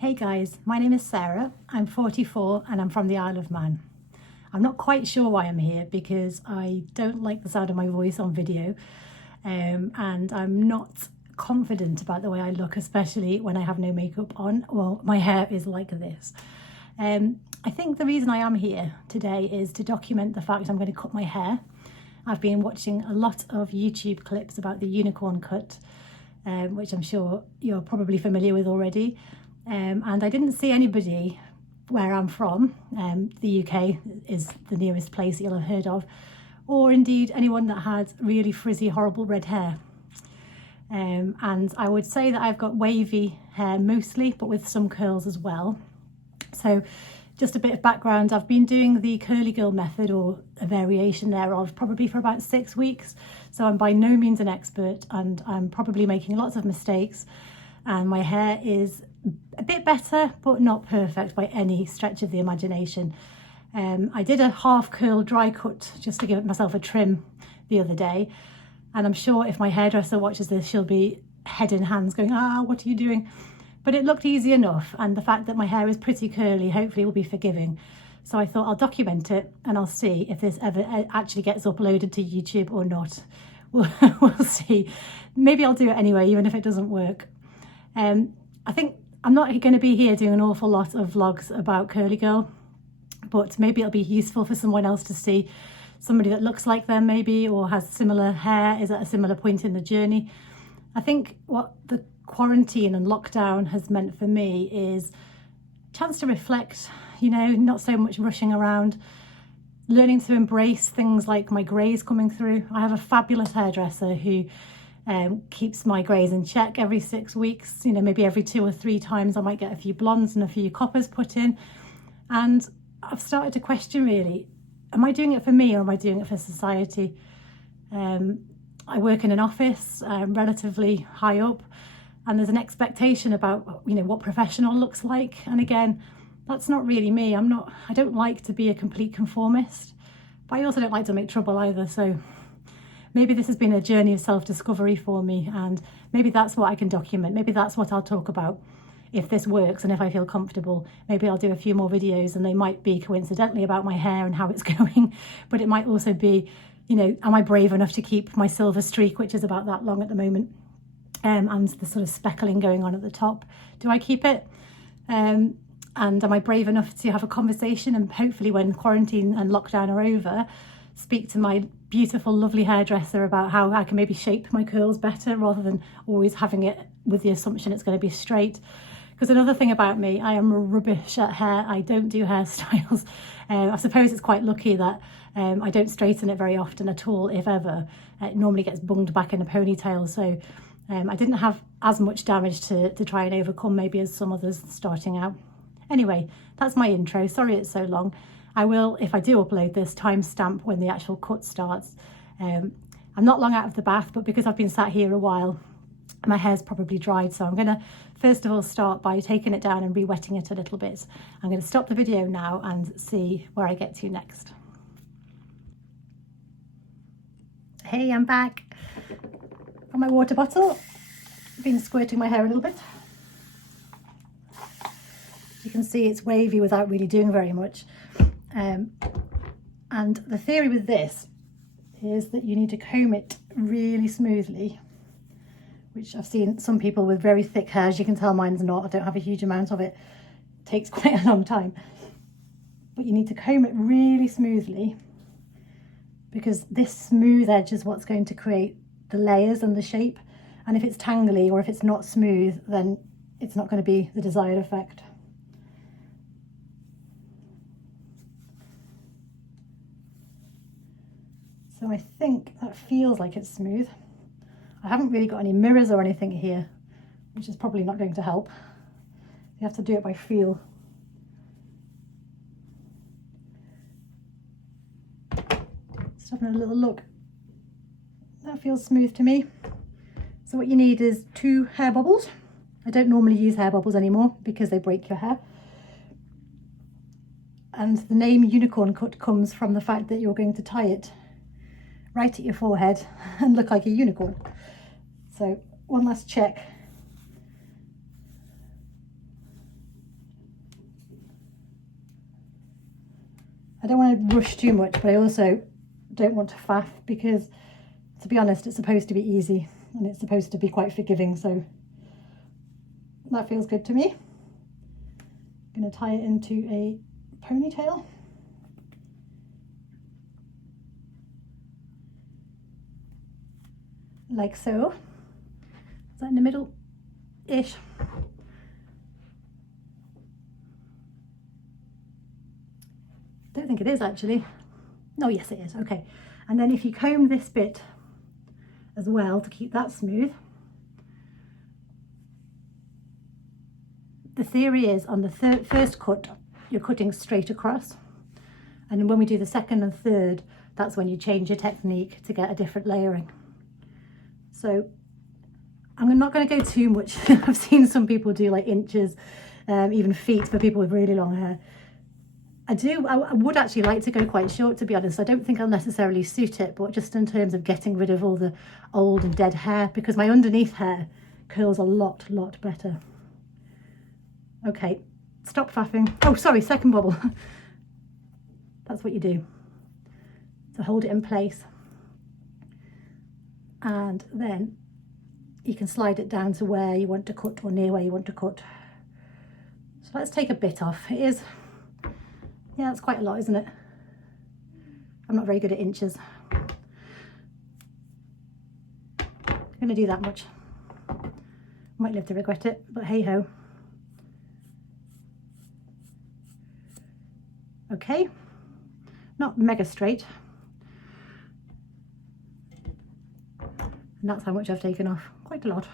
Hey guys, my name is Sarah, I'm 44 and I'm from the Isle of Man. I'm not quite sure why I'm here because I don't like the sound of my voice on video and I'm not confident about the way I look, especially when I have no makeup on. Well, my hair is like this. I think the reason I am here today is to document the fact I'm going to cut my hair. I've been watching a lot of YouTube clips about the unicorn cut, which I'm sure you're probably familiar with already. And I didn't see anybody where I'm from, the UK is the nearest place you'll have heard of, or indeed anyone that had really frizzy, horrible red hair. And I would say that I've got wavy hair mostly, but with some curls as well. So just a bit of background, I've been doing the curly girl method, or a variation thereof, probably for about 6 weeks. So I'm by no means an expert and I'm probably making lots of mistakes. And my hair is a bit better, but not perfect by any stretch of the imagination. I did a half curl dry cut just to give myself a trim the other day. And I'm sure if my hairdresser watches this, she'll be head in hands going, what are you doing? But it looked easy enough. And the fact that my hair is pretty curly, hopefully will be forgiving. So I thought I'll document it and I'll see if this ever actually gets uploaded to YouTube or not. We'll see. Maybe I'll do it anyway, even if it doesn't work. I think I'm not going to be here doing an awful lot of vlogs about curly girl, but maybe it'll be useful for someone else to see, somebody that looks like them maybe, or has similar hair, is at a similar point in the journey. I think what the quarantine and lockdown has meant for me is a chance to reflect, you know, not so much rushing around, learning to embrace things like my greys coming through. I have a fabulous hairdresser who keeps my greys in check every 6 weeks, you know, maybe every 2 or 3 times I might get a few blondes and a few coppers put in. And I've started to question, really, am I doing it for me or am I doing it for society? I work in an office, relatively high up, and there's an expectation about, you know, what professional looks like. And again, that's not really me. I don't like to be a complete conformist, but I also don't like to make trouble either. So maybe this has been a journey of self-discovery for me, and maybe that's what I can document. Maybe that's what I'll talk about if this works and if I feel comfortable. Maybe I'll do a few more videos and they might be coincidentally about my hair and how it's going, but it might also be, you know, am I brave enough to keep my silver streak, which is about that long at the moment, and the sort of speckling going on at the top. Do I keep it? And am I brave enough to have a conversation, and hopefully when quarantine and lockdown are over, speak to my beautiful, lovely hairdresser about how I can maybe shape my curls better rather than always having it with the assumption it's going to be straight. Because another thing about me, I am rubbish at hair. I don't do hairstyles. I suppose it's quite lucky that I don't straighten it very often at all, if ever. It normally gets bunged back in a ponytail. So I didn't have as much damage to try and overcome maybe as some others starting out. Anyway, that's my intro. Sorry it's so long. I will, if I do upload this, timestamp when the actual cut starts. I'm not long out of the bath, but because I've been sat here a while, my hair's probably dried. So I'm going to first of all start by taking it down and re-wetting it a little bit. I'm going to stop the video now and see where I get to next. Hey, I'm back. Got my water bottle. I've been squirting my hair a little bit. You can see it's wavy without really doing very much. And the theory with this is that you need to comb it really smoothly, which I've seen some people with very thick hair. As you can tell, mine's not. I don't have a huge amount of it. It takes quite a long time. But you need to comb it really smoothly, because this smooth edge is what's going to create the layers and the shape. And if it's tangly or if it's not smooth, then it's not going to be the desired effect. So I think that feels like it's smooth. I haven't really got any mirrors or anything here, which is probably not going to help. You have to do it by feel. Just having a little look. That feels smooth to me. So what you need is 2 hair bubbles. I don't normally use hair bubbles anymore because they break your hair. And the name unicorn cut comes from the fact that you're going to tie it right at your forehead and look like a unicorn. So one last check. I don't want to rush too much, but I also don't want to faff because, to be honest, it's supposed to be easy and it's supposed to be quite forgiving, so that feels good to me. I'm going to tie it into a ponytail. Like so. Is that in the middle-ish? Don't think it is actually. No, yes it is, okay. And then if you comb this bit as well to keep that smooth, the theory is on the first cut, you're cutting straight across. And then when we do the second and third, that's when you change your technique to get a different layering. So I'm not going to go too much. I've seen some people do like inches, even feet for people with really long hair. I would actually like to go quite short, to be honest. I don't think I'll necessarily suit it, but just in terms of getting rid of all the old and dead hair, because my underneath hair curls a lot better. Okay, stop faffing. Oh, sorry, second bobble. That's what you do. So hold it in place. And then you can slide it down to where you want to cut or near where you want to cut. So let's take a bit off. It is, yeah, that's quite a lot, isn't it? I'm not very good at inches. I'm going to do that much. Might live to regret it, but hey ho. Okay, not mega straight. And that's how much I've taken off, quite a lot.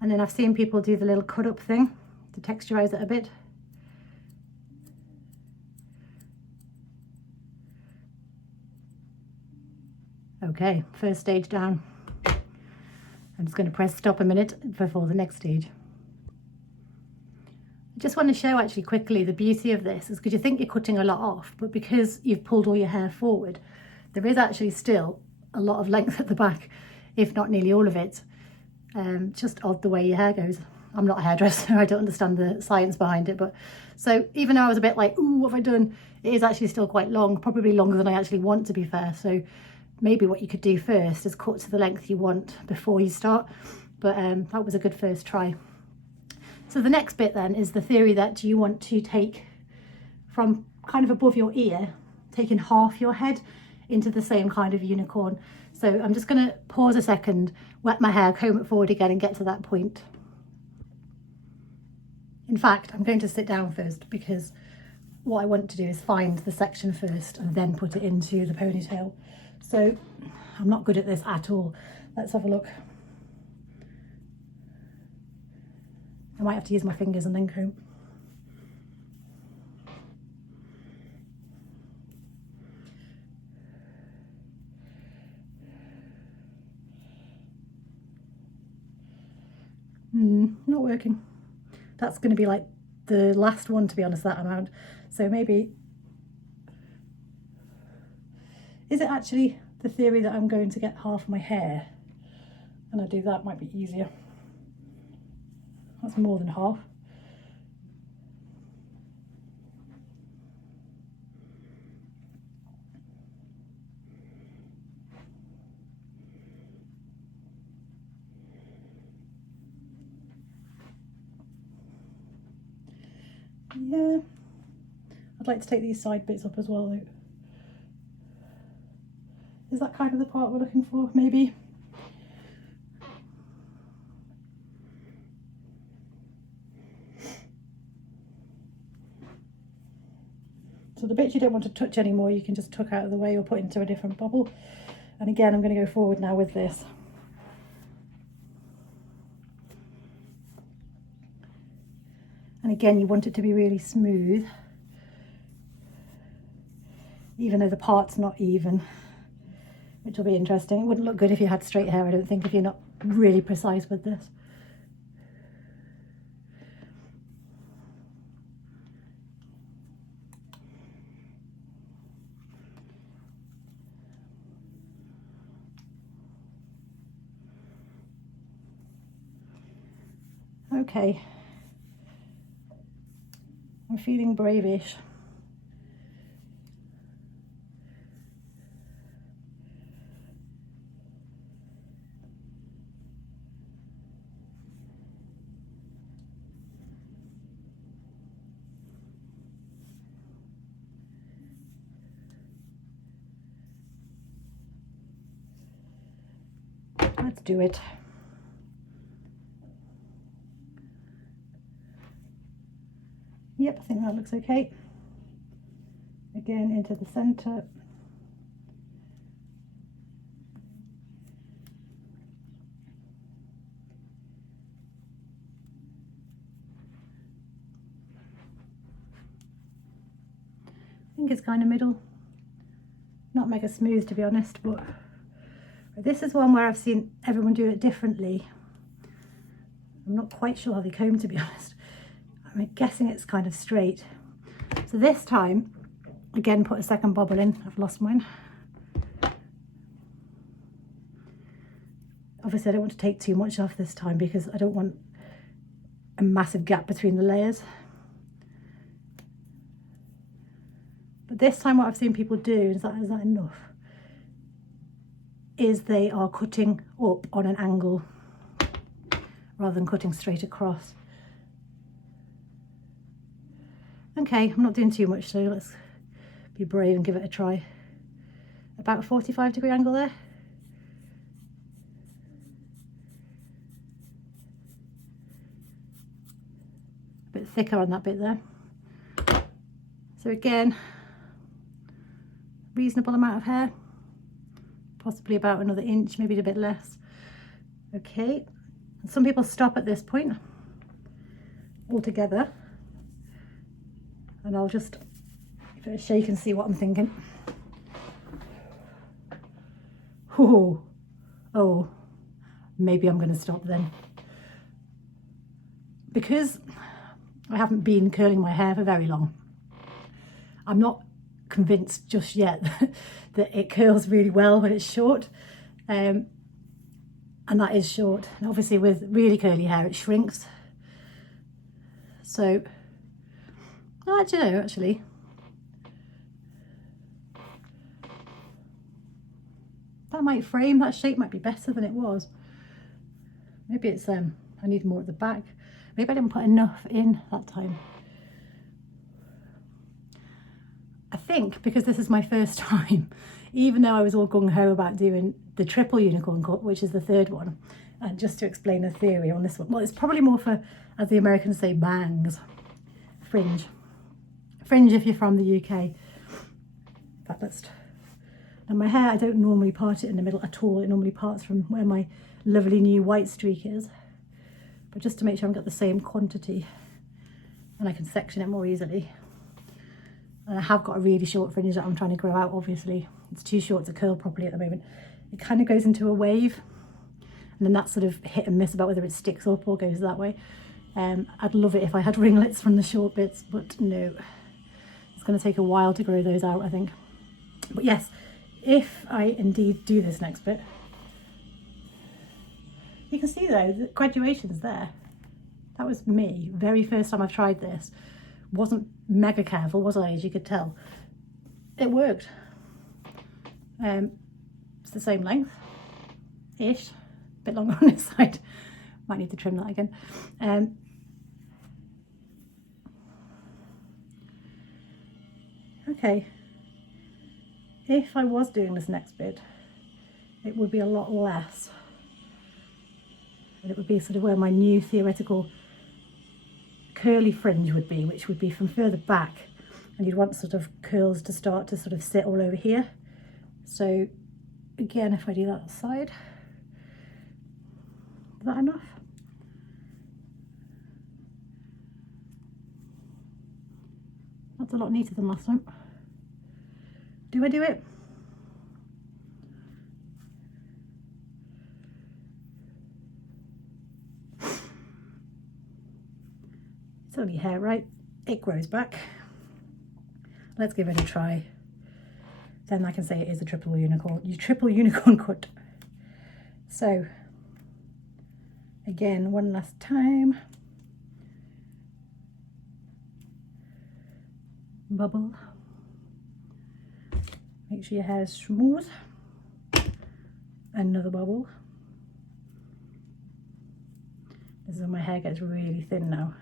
And then I've seen people do the little cut up thing to texturize it a bit. Okay, first stage down. I'm just going to press stop a minute before the next stage. I just want to show actually quickly the beauty of this is because you think you're cutting a lot off, but because you've pulled all your hair forward, there is actually still a lot of length at the back, if not nearly all of it. Just odd the way your hair goes. I'm not a hairdresser, I don't understand the science behind it, but so even though I was a bit like, ooh, what have I done? It is actually still quite long, probably longer than I actually want, to be fair. So maybe what you could do first is cut to the length you want before you start, but that was a good first try. So the next bit then is the theory that you want to take from kind of above your ear, taking half your head into the same kind of unicorn. So I'm just going to pause a second, wet my hair, comb it forward again and get to that point. In fact, I'm going to sit down first because what I want to do is find the section first and then put it into the ponytail. So I'm not good at this at all. Let's have a look. I might have to use my fingers and then comb. Not working. That's going to be like the last one, to be honest, that amount. So maybe, is it actually the theory that I'm going to get half my hair and I do that? Might be easier. That's more than half. Yeah, I'd like to take these side bits up as well though. Is that kind of the part we're looking for? Maybe. So the bits you don't want to touch anymore, you can just tuck out of the way or put into a different bobble. And again, I'm going to go forward now with this. And again, you want it to be really smooth, even though the part's not even, which will be interesting. It wouldn't look good if you had straight hair, I don't think, if you're not really precise with this. Okay, I'm feeling bravish. Let's do it. Yep, I think that looks okay. Again, into the center. I think it's kind of middle. Not mega smooth, to be honest, but this is one where I've seen everyone do it differently. I'm not quite sure how they comb, to be honest. I'm guessing it's kind of straight. So this time, again, put a second bobble in. I've lost mine. Obviously, I don't want to take too much off this time because I don't want a massive gap between the layers. But this time what I've seen people do, is that enough? Is they are cutting up on an angle rather than cutting straight across. Okay, I'm not doing too much, so let's be brave and give it a try. About a 45-degree angle there. A bit thicker on that bit there. So again, reasonable amount of hair, possibly about another inch, maybe a bit less. Okay, some people stop at this point altogether, and I'll just give it a shake and see what I'm thinking. Oh, maybe I'm going to stop then, because I haven't been curling my hair for very long. I'm not convinced just yet that it curls really well when it's short, and that is short. And obviously with really curly hair it shrinks. So I don't know, actually that might frame, that shape might be better than it was. Maybe it's I need more at the back. Maybe I didn't put enough in that time. I think because this is my first time, even though I was all gung-ho about doing the triple unicorn cut, which is the third one, and just to explain the theory on this one, well, it's probably more for, as the Americans say, bangs, fringe if you're from the UK. In fact, and my hair, I don't normally part it in the middle at all. It normally parts from where my lovely new white streak is, but just to make sure I've got the same quantity and I can section it more easily. And I have got a really short fringe that I'm trying to grow out, obviously. It's too short to curl properly at the moment. It kind of goes into a wave, and then that's sort of hit and miss about whether it sticks up or goes that way. I'd love it if I had ringlets from the short bits, but no. It's going to take a while to grow those out, I think. But yes, if I indeed do this next bit, you can see though, the graduation's there. That was me, very first time I've tried this. Wasn't mega careful, was I, as you could tell. It worked. It's the same length-ish, a bit longer on this side. Might need to trim that again. Okay, if I was doing this next bit, it would be a lot less. And it would be sort of where my new theoretical curly fringe would be, which would be from further back, and you'd want sort of curls to start to sort of sit all over here. So again, if I do that side, is that enough? That's a lot neater than last time. Do I do it? It's only hair, right? It grows back. Let's give it a try. Then I can say it is a triple unicorn cut. So again, one last time. Bubble. Make sure your hair is smooth. Another bubble. This is when my hair gets really thin now.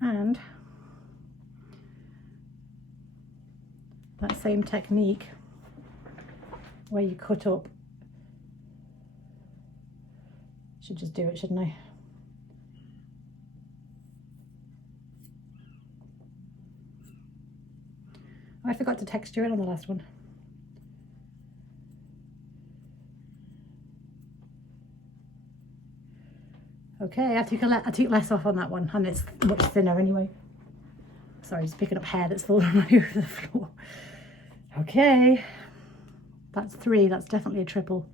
And that's same technique where you cut up. Should just do it, shouldn't I? Oh, I forgot to texture it on the last one. Okay, I took less off on that one, and it's much thinner anyway. Sorry, just picking up hair that's fallen over the floor. Okay, that's 3. That's definitely a triple.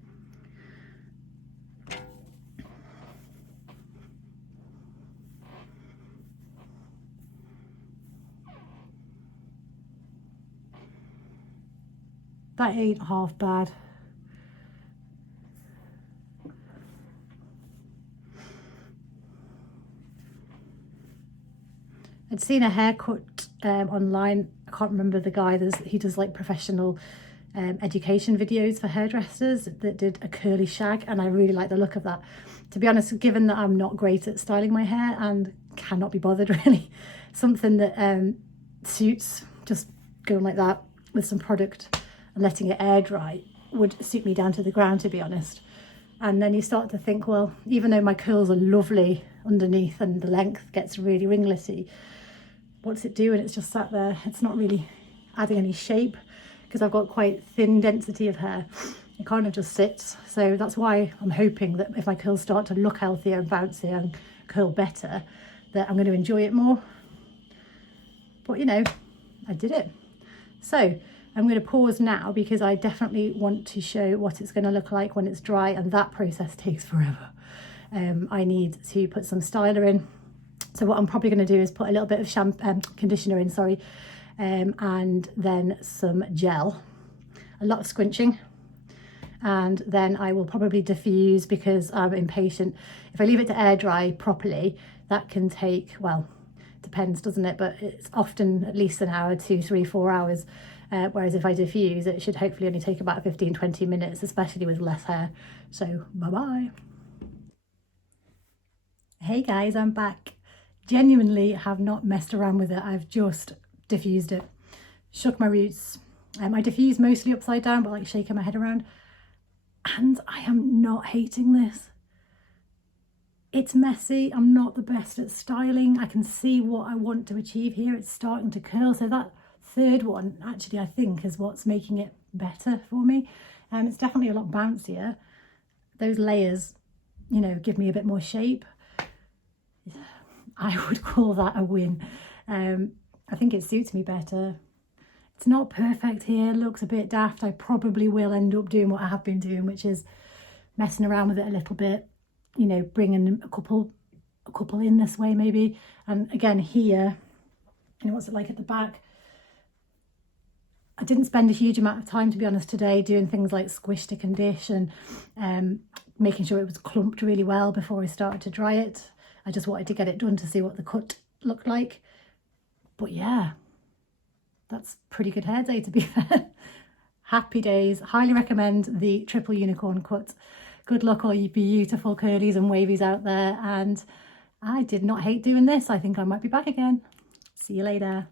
That ain't half bad. I'd seen a haircut online. I can't remember the guy. He does like professional education videos for hairdressers that did a curly shag, and I really like the look of that. To be honest, given that I'm not great at styling my hair and cannot be bothered really, something that suits just going like that with some product and letting it air dry would suit me down to the ground, to be honest. And then you start to think, well, even though my curls are lovely underneath and the length gets really ringlety, what's it doing? It's just sat there. It's not really adding any shape because I've got quite thin density of hair. It kind of just sits. So that's why I'm hoping that if my curls start to look healthier and bouncier and curl better, that I'm going to enjoy it more. But you know, I did it. So I'm going to pause now because I definitely want to show what it's going to look like when it's dry, and that process takes forever. I need to put some styler in. So what I'm probably going to do is put a little bit of conditioner in, and then some gel, a lot of squinching, and then I will probably diffuse because I'm impatient. If I leave it to air dry properly, that can take, well, depends, doesn't it? But it's often at least an hour, 2, 3, 4 hours. Whereas if I diffuse, it should hopefully only take about 15-20 minutes, especially with less hair. So bye-bye. Hey guys, I'm back. Genuinely have not messed around with it. I've just diffused it, shook my roots. I diffuse mostly upside down, but like shaking my head around. And I am not hating this. It's messy. I'm not the best at styling. I can see what I want to achieve here. It's starting to curl. So that third one, actually, I think is what's making it better for me. It's definitely a lot bouncier. Those layers, you know, give me a bit more shape. I would call that a win. I think it suits me better. It's not perfect here, looks a bit daft. I probably will end up doing what I have been doing, which is messing around with it a little bit, you know, bringing a couple in this way maybe. And again here, you know, what's it like at the back? I didn't spend a huge amount of time, to be honest, today doing things like squish to condition, making sure it was clumped really well before I started to dry it. I just wanted to get it done to see what the cut looked like. But yeah, that's pretty good hair day, to be fair. Happy days. Highly recommend the triple unicorn cut. Good luck all you beautiful curlies and wavies out there. And I did not hate doing this. I think I might be back again. See you later.